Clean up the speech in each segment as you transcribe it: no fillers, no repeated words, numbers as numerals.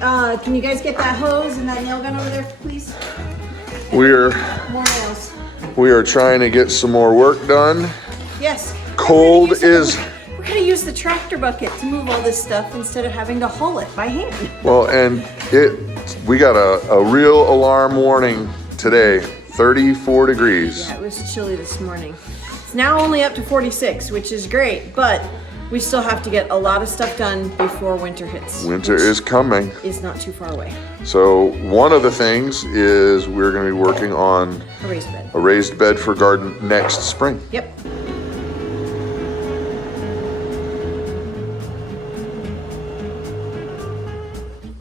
Can you guys get that hose and that nail gun over there, please? More nails. We are trying to get some more work done. Yes. Cold is... We're gonna use the tractor bucket to move all this stuff instead of having to haul it by hand. Well, and we got a real alarm warning today, 34 degrees. Yeah, it was chilly this morning. It's now only up to 46, which is great, but we still have to get a lot of stuff done before winter hits. Winter is coming. Is not too far away. So one of the things is we're gonna be working on A raised bed. a raised bed for garden next spring. Yep.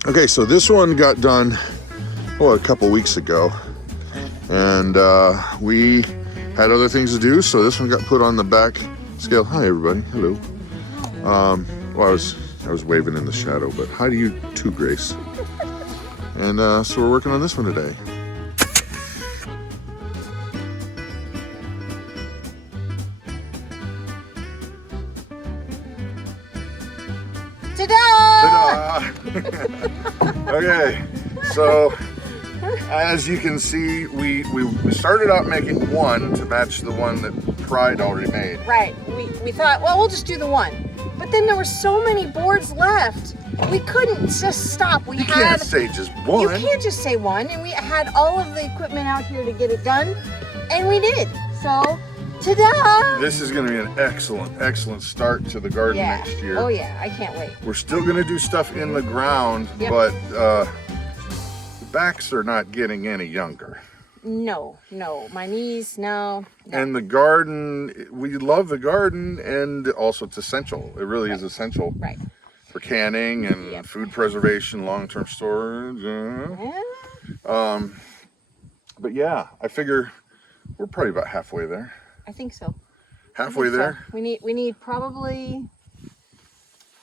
Okay, so this one got done, a couple weeks ago. And we had other things to do, so this one got put on the back scale. Hi, everybody. Hello. Well, I was waving in the shadow, but hi to you too, Grace. And so we're working on this one today. Ta-da! Okay, so as you can see, we started out making one to match the one that Pride already made. Right. We thought, well, we'll just do the one. But then there were so many boards left. We couldn't just stop. You can't say just one. You can't just say one. And we had all of the equipment out here to get it done. And we did. So, ta-da! This is going to be an excellent start to the garden next year. Oh yeah, I can't wait. We're still going to do stuff in the ground, Yep. but the backs are not getting any younger. No, my knees, no. And the garden, we love the garden, and also it's essential. It really is essential. Right. For canning and food preservation, long-term storage. But yeah, I figure we're probably about halfway there. I think so. Halfway there. So. We need probably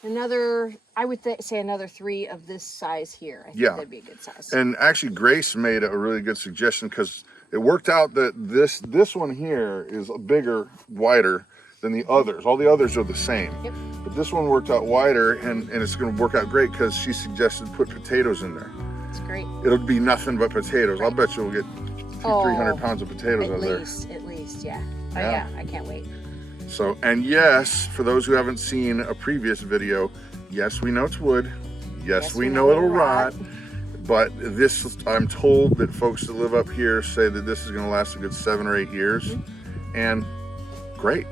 another, I would say another 3 of this size here. I think that'd be a good size. And actually Grace made a really good suggestion, because it worked out that this one here is bigger, wider than the others. All the others are the same. Yep. But this one worked out wider, and it's going to work out great because she suggested put potatoes in there. It's great. It'll be nothing but potatoes. Right. I'll bet you'll get 300 pounds of potatoes out there. At least, yeah. Oh yeah, I can't wait. So, and yes, for those who haven't seen a previous video, yes, we know it's wood. Yes, we know it'll rot. But this, I'm told that folks that live up here say that this is going to last a good 7 or 8 years. And great.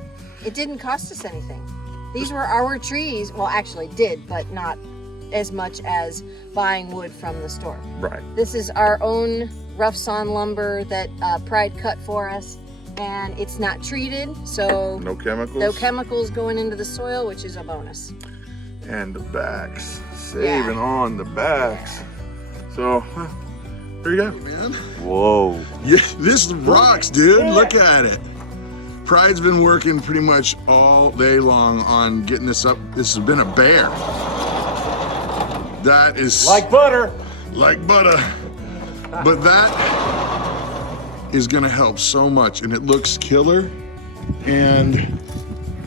It didn't cost us anything. These were our trees. Well, actually did, but not as much as buying wood from the store. Right. This is our own rough sawn lumber that Pride cut for us. And it's not treated, so no chemicals. No chemicals going into the soil, which is a bonus. And the backs, saving on the backs. So, there you go, man. Whoa. Yeah, this rocks, dude. Look at it. Pride's been working pretty much all day long on getting this up. This has been a bear. That is like butter. Like butter. But that is gonna help so much, and it looks killer.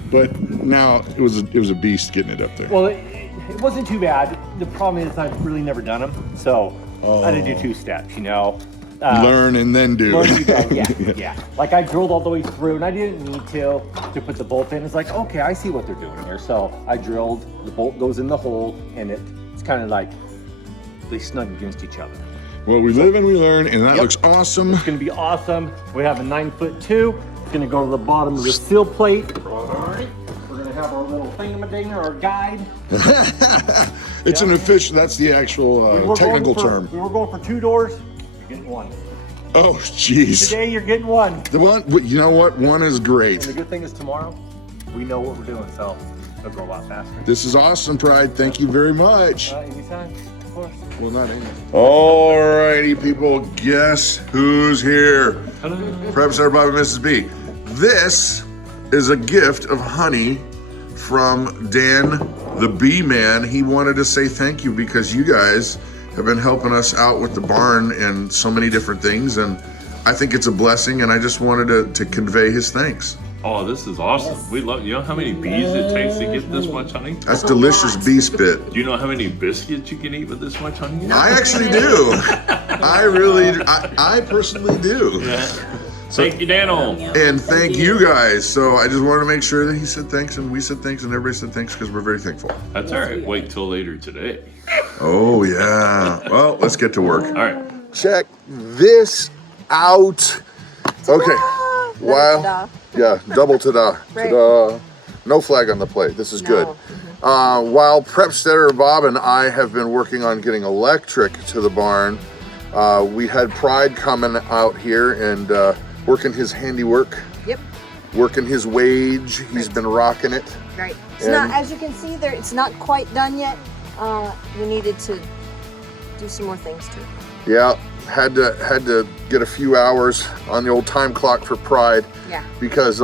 But now it was a beast getting it up there. Well, it wasn't too bad. The problem is I've really never done them, so I had to do 2 steps, you know. Learn and then do. Yeah. Like I drilled all the way through, and I didn't need to put the bolt in. It's like, okay, I see what they're doing here. So I drilled, the bolt goes in the hole, and it's kind of like they snug against each other. Well, we live and we learn, and that looks awesome. It's gonna be awesome. We have a 9'2". It's gonna go to the bottom of the seal plate. We're gonna have our little thingamadigger, our guide. It's an official, that's the actual technical term. We were going for 2 doors, you're getting 1. Oh, jeez. Today you're getting 1. The one, you know what? 1 is great. And the good thing is tomorrow, we know what we're doing, so it'll go a lot faster. This is awesome, Pride. Thank you very much. Anytime, of course. Well, not anytime. Alrighty, people, guess who's here? Hello. Prep Center Bob and Mrs. B. This is a gift of honey from Dan, the bee man. He wanted to say thank you because you guys have been helping us out with the barn and so many different things, and I think it's a blessing, and I just wanted to convey his thanks. Oh, this is awesome. We love. You know how many bees it takes to get this much honey? That's delicious bee spit. Do you know how many biscuits you can eat with this much honey? I actually do. I personally do. Yeah. Thank you, Daniel. And thank you guys. So I just wanted to make sure that he said thanks and we said thanks and everybody said thanks because we're very thankful. That's all right. Wait till later today. Oh, yeah. Well, let's get to work. All right. Check this out. Okay. Wow. Yeah, double ta-da. Right. Ta-da. No flag on the plate. This is good. While Prepsteader Bob and I have been working on getting electric to the barn, we had Pride coming out here and working his handiwork. Yep. Working his wage. He's been rocking it. Right. It's not, as you can see there, it's not quite done yet. We needed to do some more things to it. Yeah, had to get a few hours on the old time clock for Pride. Yeah. Because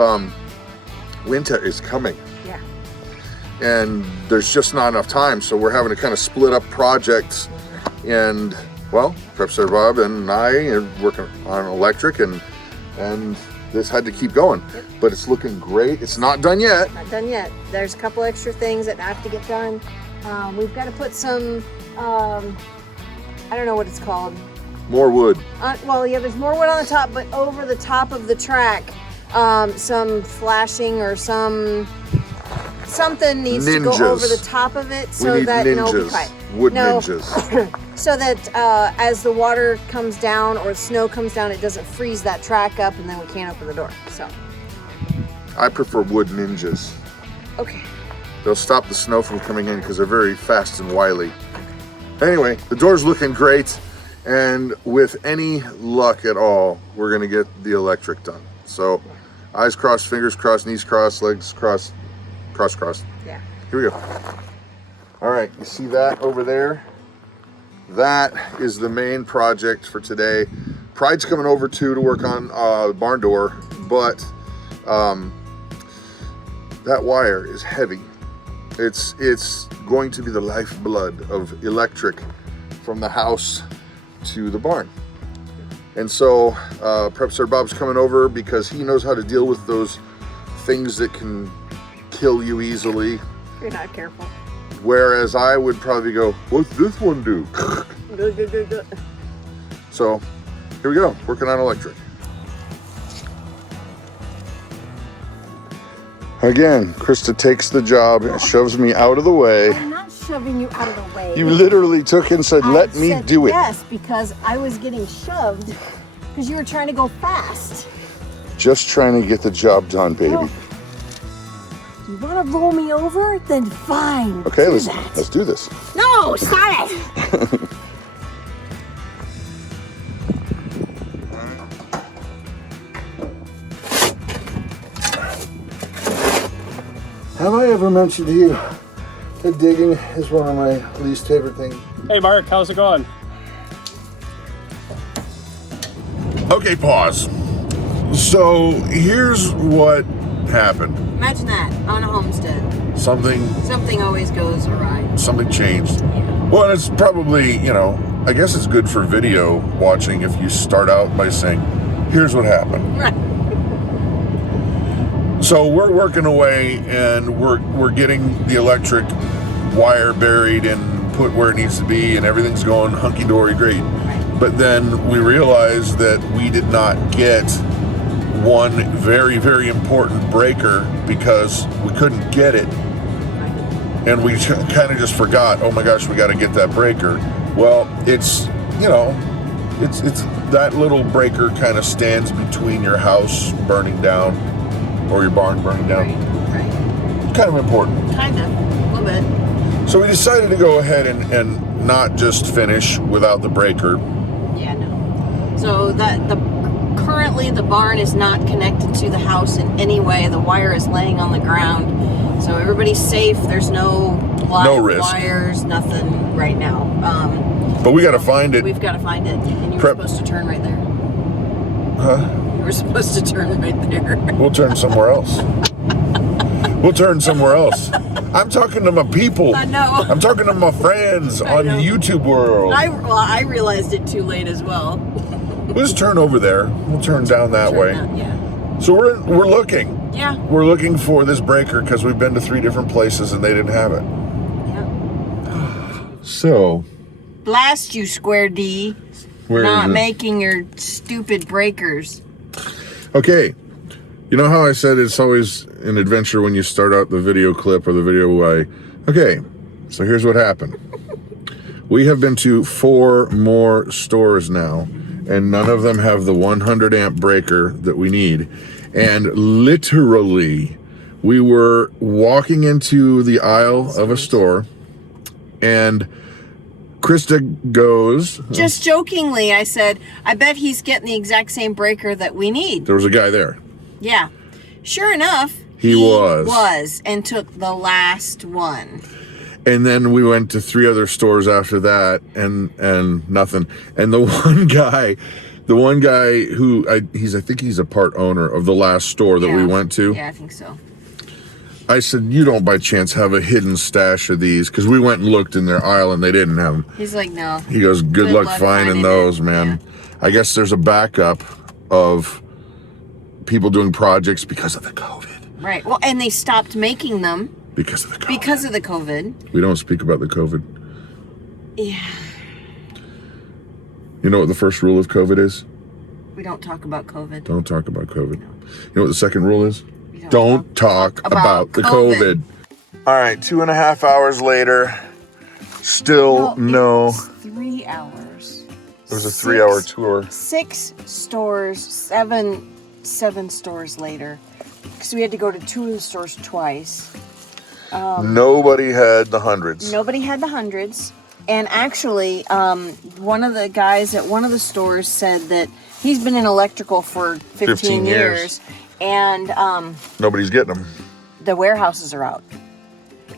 winter is coming. Yeah. And there's just not enough time, so we're having to kind of split up projects. And well, Prepsteader Bob and I are working on electric, and this had to keep going. Yep. But it's looking great. It's not done yet. Not done yet. There's a couple extra things that have to get done. We've got to put some, I don't know what it's called. More wood. Well, yeah, there's more wood on the top, but over the top of the track, some flashing or something needs to go over the top of it so we need that ninjas. Wood ninjas. So that as the water comes down or snow comes down, it doesn't freeze that track up, and then we can't open the door. So I prefer wood ninjas. okay. They'll stop the snow from coming in because they're very fast and wily. Anyway, the door's looking great, and with any luck at all, we're gonna get the electric done. So, eyes crossed, fingers crossed, knees crossed, legs crossed, crossed. Yeah. Here we go. All right, you see that over there? That is the main project for today. Pride's coming over too to work on the barn door, but that wire is heavy. It's going to be the lifeblood of electric from the house to the barn. And so Prepsteader Bob's coming over because he knows how to deal with those things that can kill you easily. If you're not careful. Whereas I would probably go, what's this one do? So here we go, working on electric. Again, Christa takes the job and shoves me out of the way. I'm not shoving you out of the way. You literally took and said, let me do it. Yes, because I was getting shoved because you were trying to go fast. Just trying to get the job done, baby. Well, you want to roll me over? Then fine. Okay, let's do this. No, stop it. Have I ever mentioned to you that digging is one of my least favorite things? Hey Mark, how's it going? Okay, pause. So here's what happened. Imagine that on a homestead. Something always goes awry. Something changed. Yeah. Well, it's probably, I guess it's good for video watching if you start out by saying, here's what happened. Right. So we're working away and we're getting the electric wire buried and put where it needs to be, and everything's going hunky-dory great. But then we realized that we did not get one very, very important breaker because we couldn't get it. And we kind of just forgot, oh my gosh, we got to get that breaker. Well, it's that little breaker kind of stands between your house burning down or your barn burning down. Right. Kind of important. Kind of, a little bit. So we decided to go ahead and not just finish without the breaker. Yeah, no. So currently the barn is not connected to the house in any way. The wire is laying on the ground. So everybody's safe. There's no live risk. Wires, nothing right now. But we got to find it. We've got to find it. And you were supposed to turn right there. Huh? You were supposed to turn right there. We'll turn somewhere else. We'll turn somewhere else. I'm talking to my people. I know. I'm talking to my friends on the YouTube world. I realized it too late as well. We'll just turn over there. We'll turn down that way. Yeah. So we're looking. Yeah. We're looking for this breaker because we've been to 3 different places and they didn't have it. Yeah. So, Blast you, Square D. where Not is it? making your stupid breakers. Okay, you know how I said it's always an adventure when you start out the video clip or the video UI? Okay, so here's what happened. We have been to 4 more stores now, and none of them have the 100 amp breaker that we need. And literally, we were walking into the aisle of a store, and Christa goes... Just jokingly, I said, I bet he's getting the exact same breaker that we need. There was a guy there. Yeah. Sure enough, He was. was and took the last one. And then we went to 3 other stores after that, and nothing. And the one guy who I think he's a part owner of the last store that we went to. Yeah, I think so. I said, you don't by chance have a hidden stash of these? Because we went and looked in their aisle and they didn't have them. He's like, no. He goes, good luck finding those, man. Yeah. I guess there's a backup of people doing projects because of the COVID. Right. Well, and they stopped making them. Because of the COVID. Because of the COVID. We don't speak about the COVID. Yeah. You know what the first rule of COVID is? We don't talk about COVID. Don't talk about COVID. You know what the second rule is? We Don't talk about the COVID. All right, 2.5 hours later, still no. It was 3 hours. It was a 3-hour tour. 6 stores, seven stores later. Because we had to go to 2 of the stores twice. Nobody had the hundreds. Nobody had the hundreds. And actually, one of the guys at one of the stores said that he's been in electrical for 15 years. And Nobody's getting them. the warehouses are out.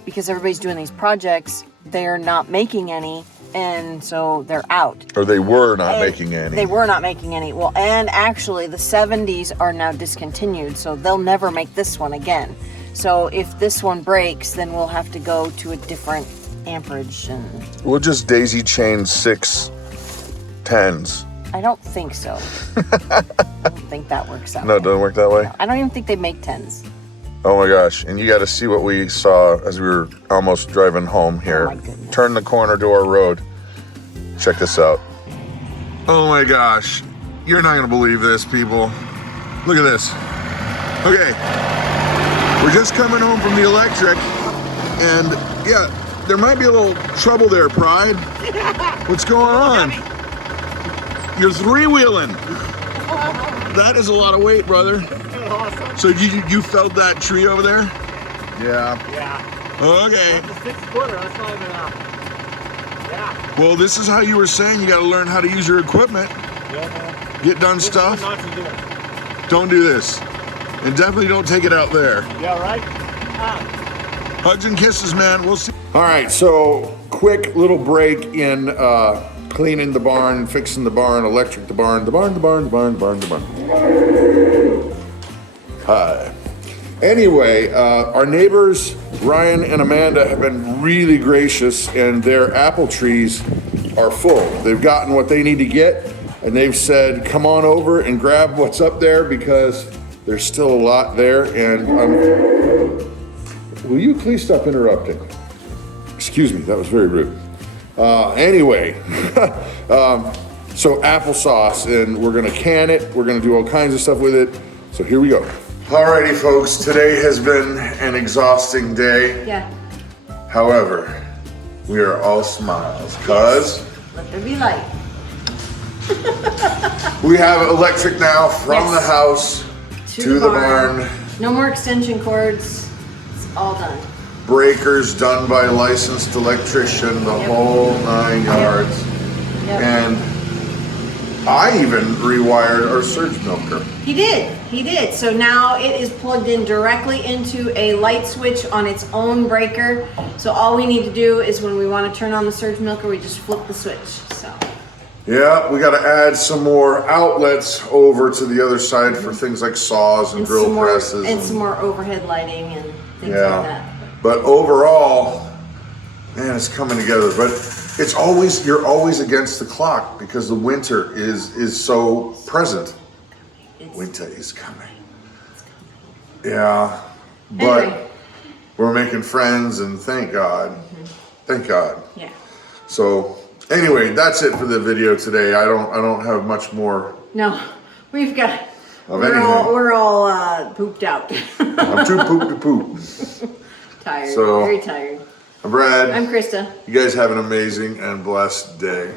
Because everybody's doing these projects, they're not making any. And so they're out. Or they were not And making any. They were not making any. Well, and actually the 70s are now discontinued, so they'll never make this one again. So if this one breaks, then we'll have to go to a different amperage. And We'll just daisy chain 6 10s. I don't think so. I don't think that works out. No, it doesn't work that way? I don't even think they make 10s. Oh my gosh, and you got to see what we saw as we were almost driving home here. Oh my goodness. Turn the corner to our road. Check this out. Oh my gosh, you're not gonna believe this, people. Look at this. Okay, we're just coming home from the electric, and yeah, there might be a little trouble there, Pride. What's going on? You're 3-wheeling. That is a lot of weight, brother. So you felled that tree over there? Yeah. Yeah. Okay. That's a 6-footer. That's not even yeah. Well, this is how you were saying you got to learn how to use your equipment. Yeah, man. Get done This is stuff. what not to do. Don't do this. And definitely don't take it out there. Yeah, right? Hugs and kisses, man. We'll see. All right, so quick little break in cleaning the barn, fixing the barn, electric the barn. Hi. Anyway, our neighbors, Ryan and Amanda, have been really gracious, and their apple trees are full. They've gotten what they need to get, and they've said, come on over and grab what's up there because there's still a lot there. And will you please stop interrupting? Excuse me, that was very rude. Anyway, so applesauce, and we're gonna can it. We're gonna do all kinds of stuff with it. So here we go. Alrighty, folks, today has been an exhausting day. Yeah. However, we are all smiles, cause Let there be light. we have electric now from Yes. the house to the barn. No more extension cords. It's all done. Breakers done by a licensed electrician, the whole 9 yards. Yep. And I even rewired our surge milker. He did. So now it is plugged in directly into a light switch on its own breaker. So all we need to do is when we want to turn on the surge milker, we just flip the switch. So Yeah, we got to add some more outlets over to the other side for things like saws and drill presses. And some more overhead lighting and things like that. But overall, man, it's coming together. But it's always, you're always against the clock because the winter is so present. Winter is coming. Yeah, but Anyway. we're making friends, and thank God. Thank God. Yeah. So anyway, that's it for the video today. I don't have much more. No, we've got. Of anything. We're all pooped out. I'm too poop to poop. Tired. So- Very tired. I'm Brad. I'm Krista. You guys have an amazing and blessed day.